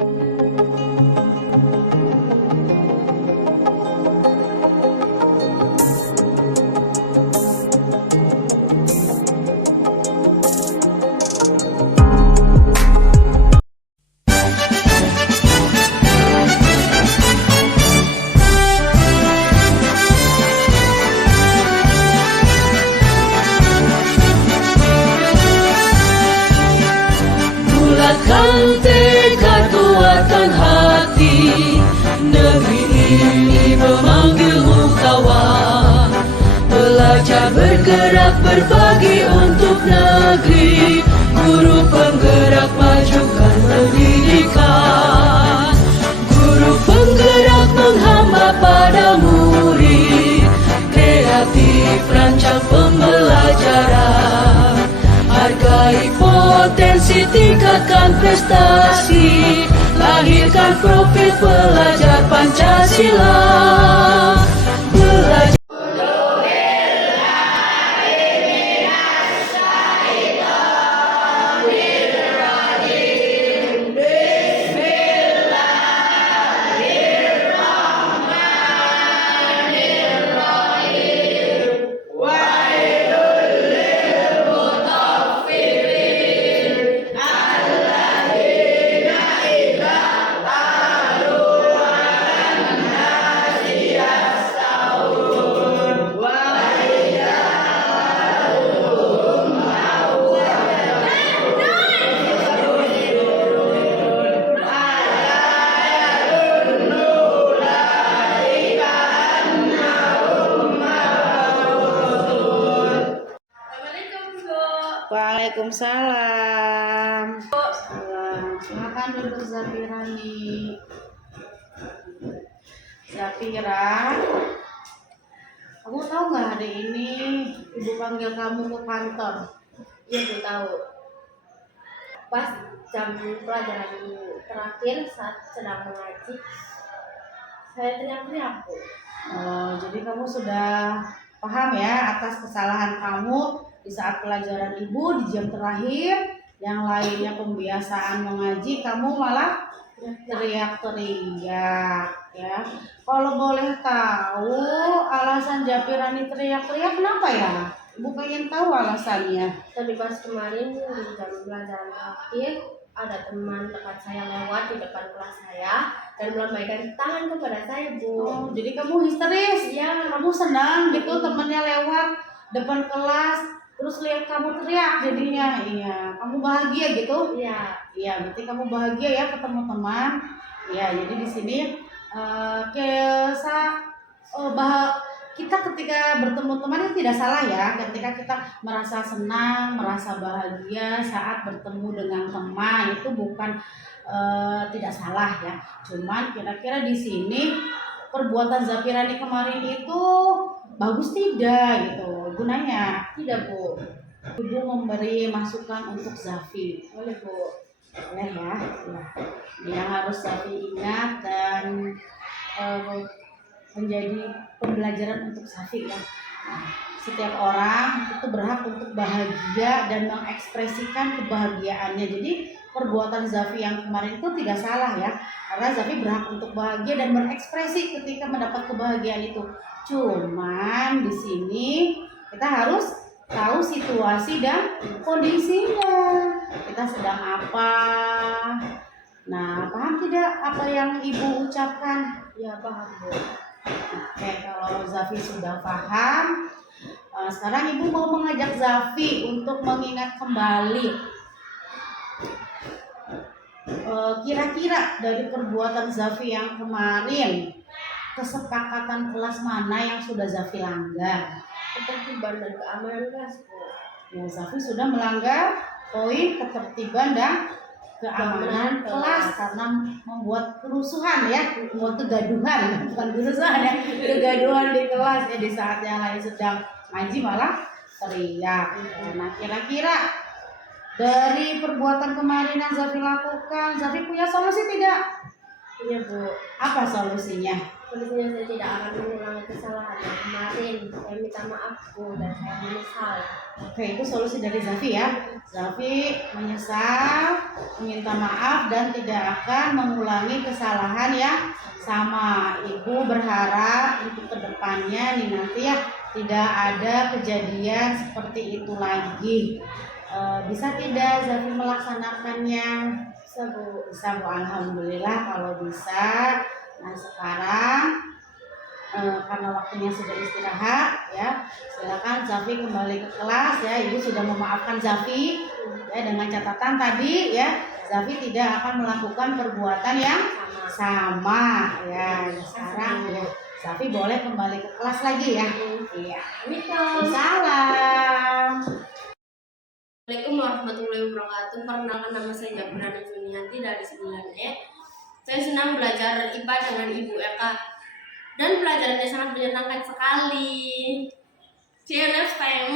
Bulatkan tekad kuatkan hati, negeri ini memanggilmu kawan. Belajar bergerak berbagi untuk negeri, guru penggerak majukan pendidikan. Guru penggerak menghamba pada murid, kreatif rancang pembelajaran. Hargai potensi, tingkatkan prestasi, lahirkan profil pelajar Pancasila. Belajar Waalaikumsalam. Silakan duduk Zafirani. Zafira, kamu tahu nggak hari ini ibu panggil kamu ke kantor? Iya, Bu tahu. Pas jam pelajaran terakhir saat sedang mengaji, saya teriak-teriak, Bu. Oh, jadi kamu sudah paham ya atas kesalahan kamu di saat pelajaran ibu di jam terakhir, yang lainnya pembiasaan mengaji, kamu malah teriak-teriak ya. Kalau boleh tahu alasan Zafirani teriak-teriak kenapa ya? Ibu pengen tahu alasannya. Tadi pas kemarin di jam pelajaran terakhir, ada teman dekat saya lewat di depan kelas saya dan melambaikan tangan kepada saya, Bu. Oh, jadi kamu histeris? Ya, Kamu senang gitu temennya lewat depan kelas, terus lihat kamu teriak jadinya? Iya, kamu bahagia gitu? iya. Iya, berarti kamu bahagia ya ketemu teman. Iya, jadi di sini kita ketika bertemu teman itu tidak salah ya, ketika kita merasa senang, merasa bahagia saat bertemu dengan teman, itu bukan tidak salah ya. Cuman kira-kira di sini perbuatan Zafirani kemarin itu bagus tidak gitu gunanya? Tidak, Bu. Ibu memberi masukan untuk Zafi. Boleh, Bu. Boleh ya. Ya. Ini yang harus Zafi ingat dan menjadi pembelajaran untuk Zafi ya. Nah, setiap orang itu berhak untuk bahagia dan mengekspresikan kebahagiaannya. Jadi perbuatan Zafi yang kemarin itu tidak salah ya, karena Zafi berhak untuk bahagia dan berekspresi ketika mendapat kebahagiaan itu. Cuman di sini kita harus tahu situasi dan kondisinya. Kita sedang apa? Nah, paham tidak apa yang ibu ucapkan? Ya, paham, Bu. Oke, kalau Zafi sudah paham, sekarang ibu mau mengajak Zafi untuk mengingat kembali kira-kira dari perbuatan Zafi yang kemarin, kesepakatan kelas mana yang sudah Zafi langgar? Ketertiban dan keamanan kelas, Bu. Ya, Zafi sudah melanggar poin ketertiban dan keamanan kelas karena membuat kerusuhan ya, membuat kegaduhan, bukan kerusuhan ya, kegaduhan di kelas ya, di saat yang lain sedang ngaji malah teriak. Nah, kira-kira dari perbuatan kemarin yang Zafi lakukan, Zafi punya solusi tidak? Punya Bu. Apa solusinya? Solusinya saya tidak akan mengulangi kesalahan yang kemarin. Saya minta maaf Bu dan saya menyesal. Oke, itu solusi dari Zafi ya. Zafi menyesal, meminta maaf dan tidak akan mengulangi kesalahan yang sama. Ibu berharap untuk kedepannya nih nanti ya tidak ada kejadian seperti itu lagi. Bisa tidak Zafi melaksanakannya? Bisa Bu. Bisa Bu, alhamdulillah kalau bisa. Nah sekarang karena waktunya sudah istirahat ya, silakan Zafi kembali ke kelas ya. Ibu sudah memaafkan Zafi ya dengan catatan tadi ya, Zafi tidak akan melakukan perbuatan yang sama ya. Sekarang ya, Zafi boleh kembali ke kelas lagi ya. Iya. Salam. Assalamualaikum warahmatullahi wabarakatuh. Perkenalkan nama saya Jabrani Junianti dari 9E. Saya senang belajar IPA dengan Ibu Eka dan pelajarannya sangat menyenangkan sekali. See you next time.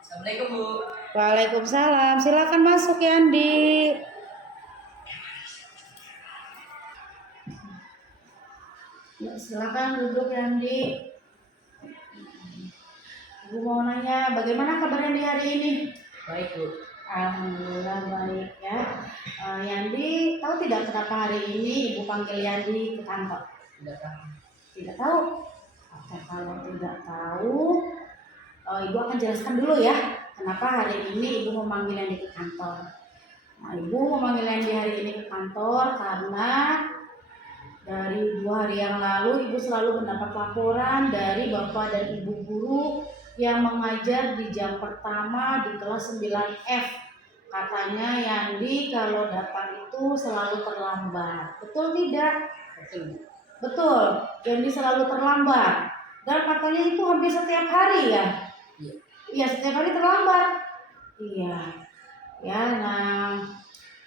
Assalamualaikum Bu. Waalaikumsalam. Silakan masuk ya Andi. Ya, silakan duduk ya Andi. Ibu mau nanya, bagaimana kabarnya di hari ini? Baik Bu. Alhamdulillah baik ya. Yandi, tahu tidak kenapa hari ini Ibu panggil Yandi ke kantor? Tidak tahu. Tidak tahu? Oke, kalau tidak tahu, Ibu akan jelaskan dulu ya kenapa hari ini Ibu memanggil Yandi ke kantor. Nah, Ibu memanggil Yandi hari ini ke kantor karena dari 2 hari yang lalu Ibu selalu mendapat laporan dari Bapak dan Ibu guru yang mengajar di jam pertama di kelas 9F. Katanya Yandi kalau datang itu selalu terlambat. Betul tidak? Betul. Betul. Yandi selalu terlambat. Dan katanya itu hampir setiap hari ya? Iya. Iya, setiap hari terlambat. Iya. Ya, nah,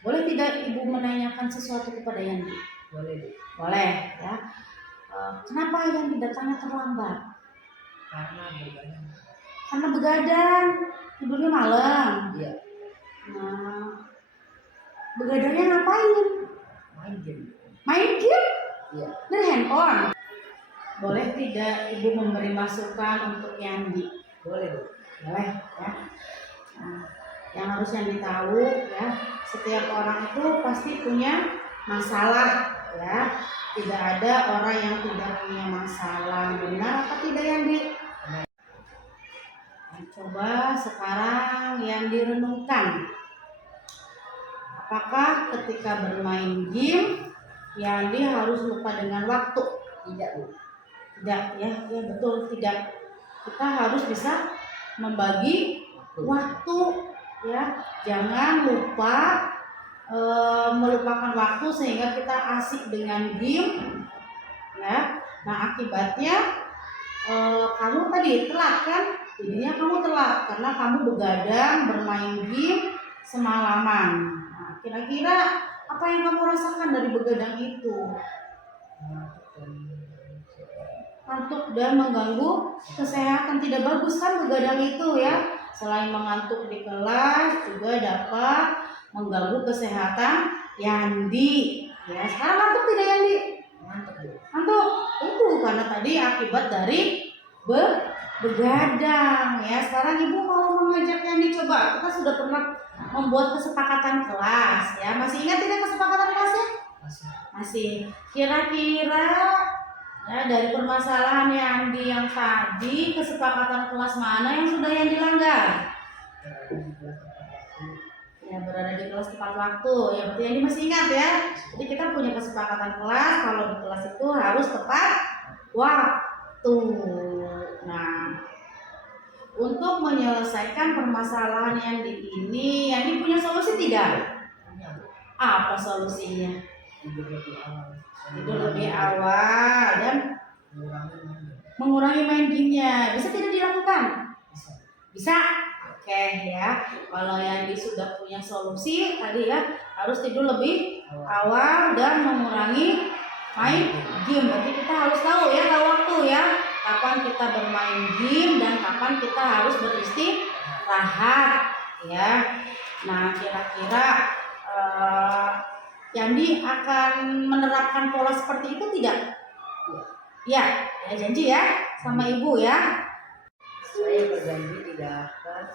boleh tidak Ibu menanyakan sesuatu kepada Yandi? Boleh Bu. Boleh ya. Kenapa Yandi datangnya terlambat? Karena begadang. Karena begadang, tidurnya malam. Iya. Nah, begadangnya ngapain? Main game. Main game? Iya. Dari handphone. Boleh tidak Ibu memberi masukan untuk Yandi? Boleh Bu. Boleh ya. Nah, yang harus Yandi tahu ya, setiap orang itu pasti punya masalah ya. Tidak ada orang yang tidak punya masalah. Benar apa tidak Yandi? Benar. Nah, coba sekarang Yandi renungkan. Apakah ketika bermain game Yandi harus lupa dengan waktu? Tidak Bu. Tidak ya, ya betul tidak. Kita harus bisa membagi waktu ya. Jangan lupa melupakan waktu sehingga kita asik dengan game ya. Nah akibatnya kamu tadi telat kan, jadinya kamu telat karena kamu begadang bermain game semalaman. Nah, kira-kira apa yang kamu rasakan dari begadang itu? Ngantuk dan mengganggu kesehatan, tidak bagus kan begadang itu ya. Selain mengantuk di kelas juga dapat mengganggu kesehatan Yandi ya. Sekarang ngantuk tidak Yandi? Mantap Bu. Ngantuk itu karena tadi akibat dari begadang ya. Sekarang Ibu mau mengajak Yandi, coba kita sudah pernah membuat kesepakatan kelas ya. Masih ingat tidak kesepakatan kelasnya? Masih. Kira-kira ya dari permasalahan Yandi yang tadi, kesepakatan kelas mana yang sudah Yandi langgar? Ya, berada di kelas tepat waktu. Ya berarti Yandi masih ingat ya. Jadi kita punya kesepakatan kelas kalau di kelas itu harus tepat waktu. Nah, untuk menyelesaikan permasalahan Yandi ini, Yandi punya solusi tidak? Punya Bu. Apa solusinya? Tidur lebih awal. Tidur lebih awal dan Mengurangi main game. mengurangi main gamenya. Bisa tidak dilakukan? Bisa. Bisa? Oke ya. Kalau Yandi sudah punya solusi tadi ya, harus tidur lebih awal dan mengurangi main game. Berarti kita harus tahu ya, tahu waktu ya. Kapan kapan kita bermain game dan kapan kita harus beristirahat ya. Nah, kira-kira Yandi akan menerapkan pola seperti itu tidak? Ya, ya janji ya sama ibu ya. Saya berjanji tidak akan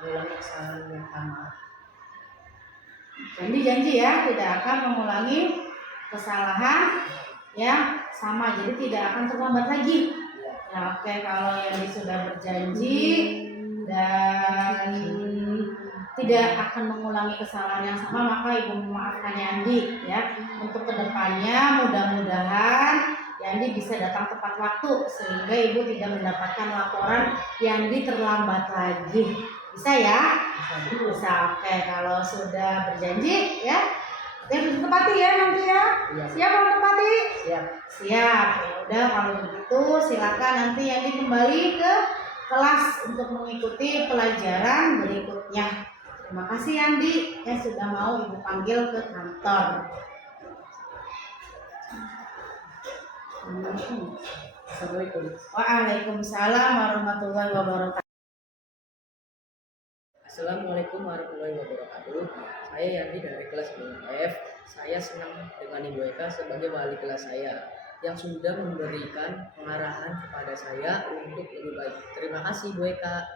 mengulangi kesalahan yang sama. Janji ya tidak akan mengulangi kesalahan yang sama, jadi tidak akan terlambat lagi. Ya, oke, kalau Yandi sudah berjanji dan tidak akan mengulangi kesalahan yang sama, maka ibu memaafkan Yandi ya. Untuk kedepannya mudah-mudahan Yandi bisa datang tepat waktu sehingga ibu tidak mendapatkan laporan Yandi terlambat lagi. Bisa ya? Bisa. Oke, kalau sudah berjanji ya, yang ditepati ya nanti ya. Iya. Siap menepati? Siap. Siap. Ya udah, kalau begitu silakan nanti Yandi kembali ke kelas untuk mengikuti pelajaran berikutnya. Terima kasih Yandi yang sudah mau ibu panggil ke kantor. Assalamualaikum. Waalaikumsalam warahmatullahi wabarakatuh. Assalamualaikum warahmatullahi wabarakatuh. Saya Yandi dari kelas 5F. Saya senang dengan Ibu Eka sebagai wali kelas saya yang sudah memberikan pengarahan kepada saya untuk lebih baik. Terima kasih Bu Eka.